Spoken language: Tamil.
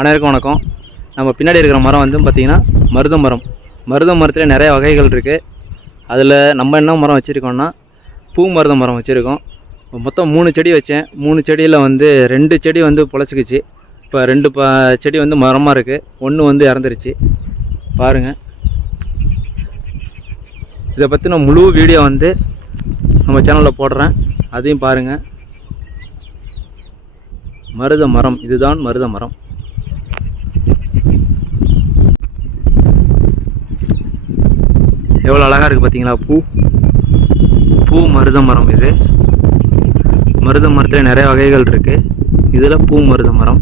அனைவருக்கும் வணக்கம். நம்ம பின்னாடி இருக்கிற மரம் வந்து பார்த்திங்கன்னா மருத மரம். மருத மரத்தில் நிறைய வகைகள் இருக்குது. அதில் நம்ம என்ன மரம் வச்சுருக்கோம்னா பூ மருத மரம் வச்சுருக்கோம். மொத்தம் 3 செடி வச்சேன். 3 செடியில் வந்து 2 செடி வந்து பொழைச்சிக்கிச்சு. இப்போ 2 செடி வந்து மரமாக இருக்குது. 1 வந்து இறந்துருச்சு. பாருங்கள், இதை பற்றின முழு வீடியோ வந்து நம்ம சேனலில் போடுறேன், அதையும் பாருங்கள். மருத மரம், இதுதான் மருத மரம். எவ்வளோ அழகாக இருக்குது பார்த்தீங்களா? பூ மருத மரம். இது மருத மரத்தில் நிறைய வகைகள் இருக்குது. இதில் பூ மருத மரம்.